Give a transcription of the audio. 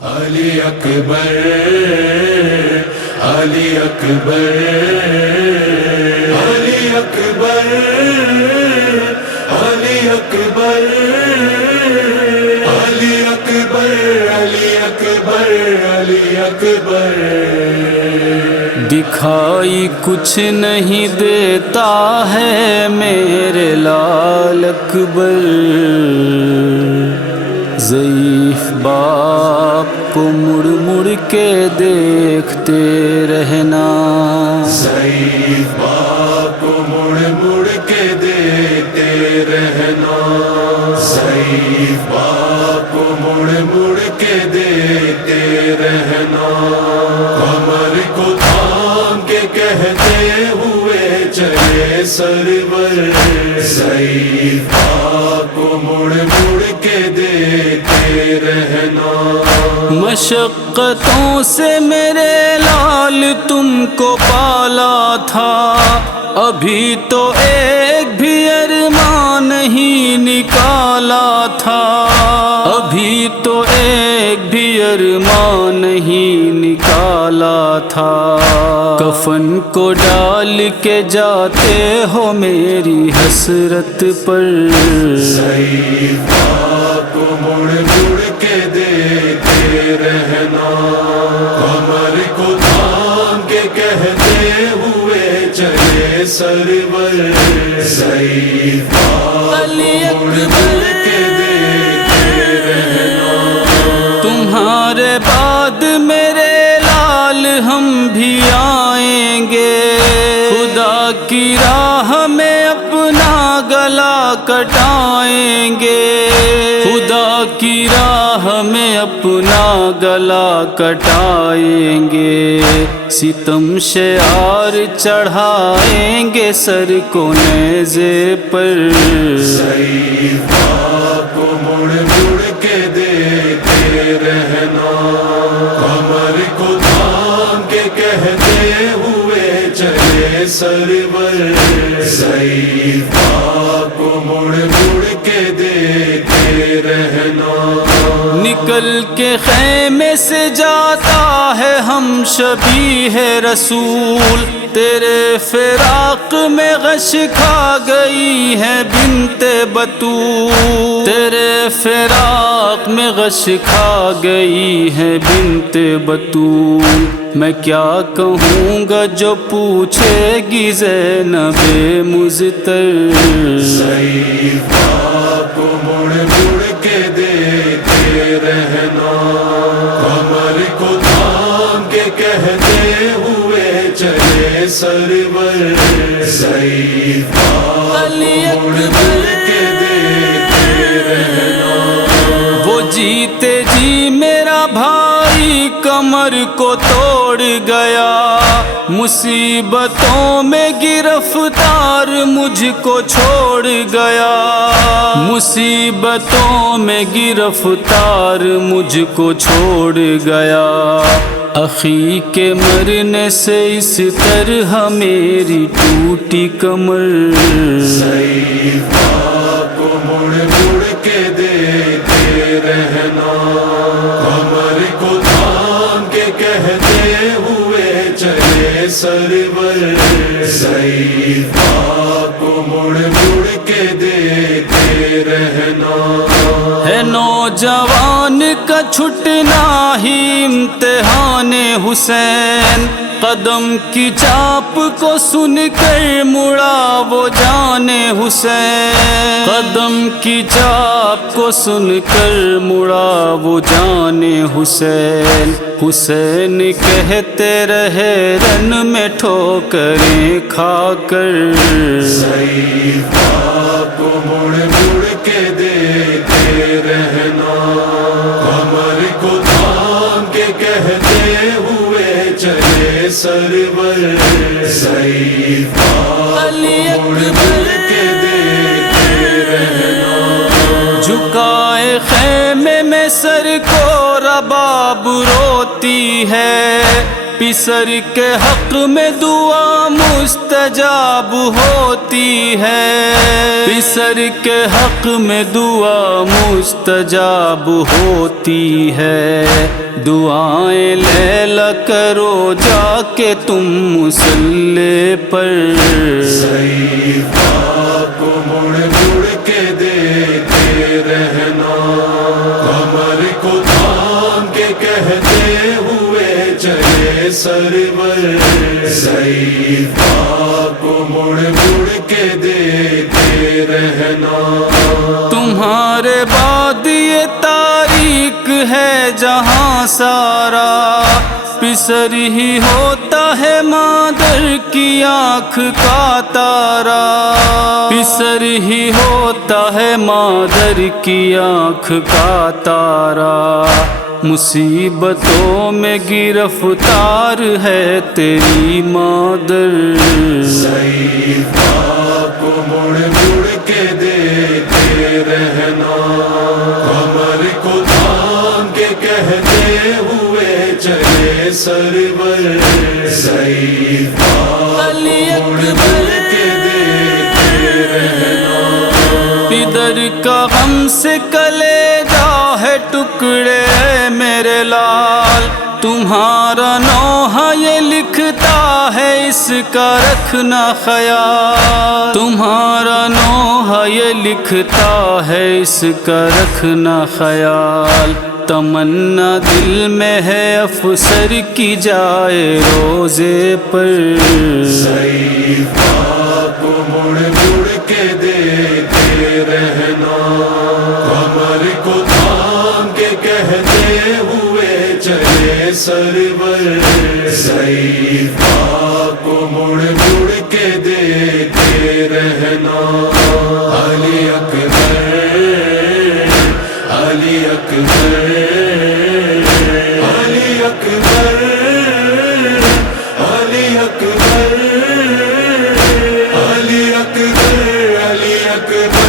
علی اکبر علی اکبر علی اکبر علی اکبر علی اکبر علی اکبر علی اکبر دکھائی کچھ نہیں دیتا ہے میرے لال اکبر، ضعیف باپ کو مڑ مڑ کے دیکھتے رہنا، ضعیف باپ کو مڑ مڑ کے دیکھتے رہنا، ضعیف باپ کو مڑ مڑ کے دیکھتے رہنا، کمر کو تھام کے کہتے ہوئے چلے سرور، ضعیف باپ کو مڑ مڑ کے دیکھتے رہنا۔ مشقتوں سے میرے لال تم کو پالا تھا، ابھی تو ایک بھی ارمان نہیں نکالا تھا، ابھی تو ایک بھی ارمان نہیں نکالا تھا، کفن کو ڈال کے جاتے ہو میری حسرت پر، ضعیف باپ کو مڑ مڑ کے دیکھتے رہنا، کمر کو تھام کے کہتے ہوئے چلے سرور، ضعیف باپ کو مڑ مڑ کے دیکھتے رہنا۔ تمہارے بعد میرے لال ہم بھی آئیں گے، خدا کی راہ میں اپنا گلا کٹائیں گے، خدا کی راہ میں اپنا گلا کٹائیں گے، ستم شعار چڑھائیں گے سر کو نیزے پر، ضعیف باپ کو مڑ مڑ کے دیکھتے رہنا، کمر کو تھام کے کہتے ہوئے چلے سرور، ضعیف باپ کو مڑ مڑ کے دیکھتے رہنا۔ نکل کے خیمے سے جاتا ہے ہم شبیہ رسول، تیرے فراق میں غش کھا گئی ہے بنت بطول، تیرے فراق میں غش کھا گئی ہے بنت بطول، میں کیا کہوں گا جو پوچھے گی زینب مزتر، ضعیف باپ کو مڑ مڑ کے دیکھتے رہنا، کمر کو تھام کے کہتے ہوئے چلے سرور، ضعیف باپ کو مڑ مڑ کے دیکھتے رہنا۔ وہ جیتے جی میرا بھائی کمر کو توڑ گیا، مصیبتوں میں گرفتار مجھ کو چھوڑ گیا، مصیبتوں میں گرفتار مجھ کو چھوڑ گیا، اخی کے مرنے سے اس طرح میری ٹوٹی کمر، ضعیف باپ کو مڑ مڑ کے دیکھتے رہنا، کمر کو تھام کے کہتے ہوئے چلے سرور، ضعیف باپ کو مڑ مڑ کے دیکھتے رہنا۔ ہے نوجوان کا چھٹنا ہی امتحان حسین، قدم کی چاپ کو سن کر مڑا وہ جان حسین، قدم کی چاپ کو سن کر مڑا وہ جان حسین، حسین کہتے رہے رن میں ٹھوکریں کھا کر، ضعیف باپ کو مڑ مڑ کے دیکھتے رہنا، کمر کو تھام کے کہتے ہوئے چلے سرور، ضعیف باپ کو مڑ مڑ کے دیکھتے رہنا۔ جھکائے خیمے میں سر کو رباب روتی ہے، پسر کے حق میں دعا مستجاب ہوتی ہے، پسر کے حق میں دعا مستجاب ہوتی ہے، دعائیں لیلا کرو جا کے تم مصلی پر، صحیفہ کو مڑ مڑ کے دیکھتے رہنا، کمر کو تھام کے کہتے ہوئے چلے سرور، صحیفہ کو مڑ مڑ کے دیکھتے رہنا، تمہارے بعد یہ تاریخ ہے جہاں سارا، پسر ہی ہوتا ہے مادر کی آنکھ کا تارا، پسر ہی ہوتا ہے مادر کی آنکھ کا تارا، مصیبتوں میں گرفتار ہے تیری مادر، صحیفہ کو مڑ مڑ کے دیکھتے رہنا، کمر کو تھام کے کہتے ہوئے چلے سرور، صحیفہ کو مڑ مڑ کے دیکھتے رہنا، پدر کا غم سے کلیجہ ہے ٹکڑے میرے لال، تمہارا نوحہ یہ لکھتا ہے اس کا رکھنا خیال، تمہارا نوحہ یہ لکھتا ہے اس کا رکھنا خیال، تمنا دل میں ہے افسر کی جائے روزے پر، صحیفہ کو مڑ مڑ کے دیکھتے رہنا، کمر کو تھام کے کہتے ہوئے چلے سرور، صحیفہ کو مڑ مڑ کے دیکھتے رہنا، علی اکبر علی اکبر علی اکبر علی اکبر علی اکبر علی اکبر